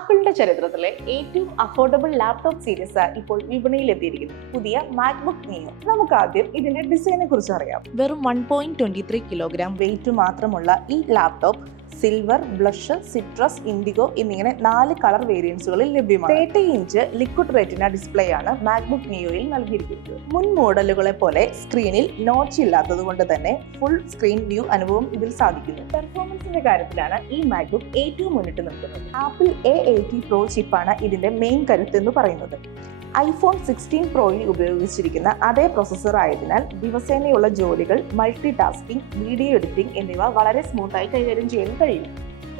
ആപ്പിളിന്റെ ചരിത്രത്തിലെ ഏറ്റവും അഫോർഡബിൾ ലാപ്ടോപ്പ് സീരീസ് ഇപ്പോൾ വിപണിയിൽ എത്തിയിരിക്കുന്നു. പുതിയ മാക്ബുക്ക് നിയോ. നമുക്ക് ആദ്യം ഇതിന്റെ ഡിസൈനെ കുറിച്ച് അറിയാം. വെറും 1.23 കിലോഗ്രാം വെയിറ്റ് മാത്രമുള്ള ഈ laptop silver, blush, citrus, IndiGo എന്നിങ്ങനെ 4 കളർ വേരിയൻസുകളിൽ ലഭ്യമാണ്. 30 ഇഞ്ച് ലിക്വിഡ് റെറ്റിന ഡിസ്പ്ലേ ആണ് മാക്ബുക്ക് നിയോയിൽ നൽകിയിരിക്കുന്നത്. മുൻ മോഡലുകളെ പോലെ സ്ക്രീനിൽ നോച്ച് ഇല്ലാത്തത് കൊണ്ട് തന്നെ ഫുൾ സ്ക്രീൻ വ്യൂ അനുഭവം ഇതിൽ സാധിക്കുന്നു. പെർഫോമൻസിന്റെ കാര്യത്തിലാണ് ഈ മാക്ബുക്ക് ഏറ്റവും മുന്നിട്ട് നിൽക്കുന്നത്. ആപ്പിൾ A80 Pro ചിപ്പാണ് ഇതിന്റെ മെയിൻ കരുത്ത് എന്ന് പറയുന്നത്. iPhone 16 Proയിൽ ഉപയോഗിച്ചിരിക്കുന്ന അതേ പ്രൊസസ്സർ ആയതിനാൽ ദിവസേനയുള്ള ജോലികൾ, മൾട്ടി ടാസ്കിംഗ്, വീഡിയോ എഡിറ്റിംഗ് എന്നിവ വളരെ സ്മൂത്തായി കൈകാര്യം ചെയ്യാൻ കഴിയും.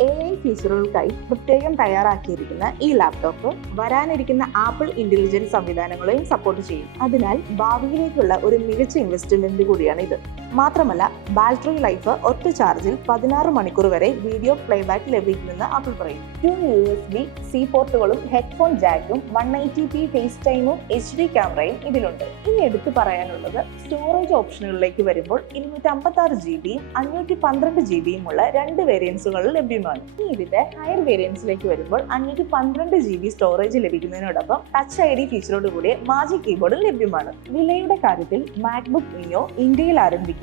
AI ഫീച്ചറുകൾക്കായി പ്രത്യേകം തയ്യാറാക്കിയിരിക്കുന്ന ഈ ലാപ്ടോപ്പ് വരാനിരിക്കുന്ന ആപ്പിൾ ഇന്റലിജൻസ് സംവിധാനങ്ങളെയും സപ്പോർട്ട് ചെയ്യും. അതിനാൽ ഭാവിയിലേക്കുള്ള ഒരു മികച്ച ഇൻവെസ്റ്റ്മെന്റ് കൂടിയാണ് ഇത്. മാത്രമല്ല ബാറ്ററി ലൈഫ് ഒറ്റ ചാർജിൽ 16 മണിക്കൂർ വരെ വീഡിയോ പ്ലേബാക്ക് ലഭിക്കുമെന്ന് ആപ്പിൾ പറയും. 2 USB-C പോർട്ടുകളും ഹെഡ്ഫോൺ ജാക്കും 180p ഫേസ് ടൈമും HD ക്യാമറയും ഇതിലുണ്ട്. ഇനി എടുത്തു പറയാനുള്ളത് സ്റ്റോറേജ് ഓപ്ഷനുകളിലേക്ക് വരുമ്പോൾ 256 GB-യും 512 GB-യും ഉള്ള 2 വേരിയൻസുകൾ ലഭ്യമാണ്. ഇനി ഇതിന്റെ ഹയർ വേരിയൻസിലേക്ക് വരുമ്പോൾ 512 GB സ്റ്റോറേജ് ലഭിക്കുന്നതിനോടൊപ്പം ടച്ച് ID ഫീച്ചറോട് കൂടിയ മാജിക് കീബോർഡ് ലഭ്യമാണ്. വിലയുടെ കാര്യത്തിൽ മാക്ബുക്ക് നിയോ ഇന്ത്യയിൽ ആരംഭിക്കുന്നത്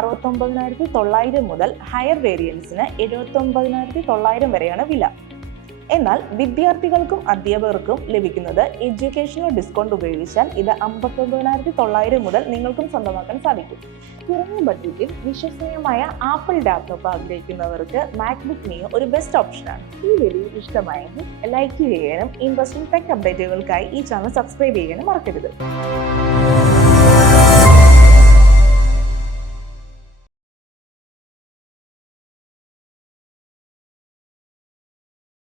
69,900 മുതൽ ഹയർ വേരിയൻസിന് 79,900 വരെയാണ് വില. എന്നാൽ വിദ്യാർത്ഥികൾക്കും അധ്യാപകർക്കും ലഭിക്കുന്നത് എഡ്യൂക്കേഷണൽ ഡിസ്കൗണ്ട് ഉപയോഗിച്ചാൽ ഇത് 59,900 മുതൽ നിങ്ങൾക്കും സ്വന്തമാക്കാൻ സാധിക്കും. കുറഞ്ഞ ബഡ്ജറ്റിൽ വിശ്വസനീയമായ ആപ്പിൾ ലാപ്ടോപ്പ് ആഗ്രഹിക്കുന്നവർക്ക് മാക്ബുക്ക് നിയോ ഒരു ബെസ്റ്റ് ഓപ്ഷനാണ്. ഈ വീഡിയോ ഇഷ്ടമായെങ്കിൽ ലൈക്ക് ചെയ്യാനും ഇൻട്രസ്റ്റിംഗ് ടെക് അപ്ഡേറ്റുകൾക്കായി ഈ ചാനൽ സബ്സ്ക്രൈബ് ചെയ്യാനും മറക്കരുത്.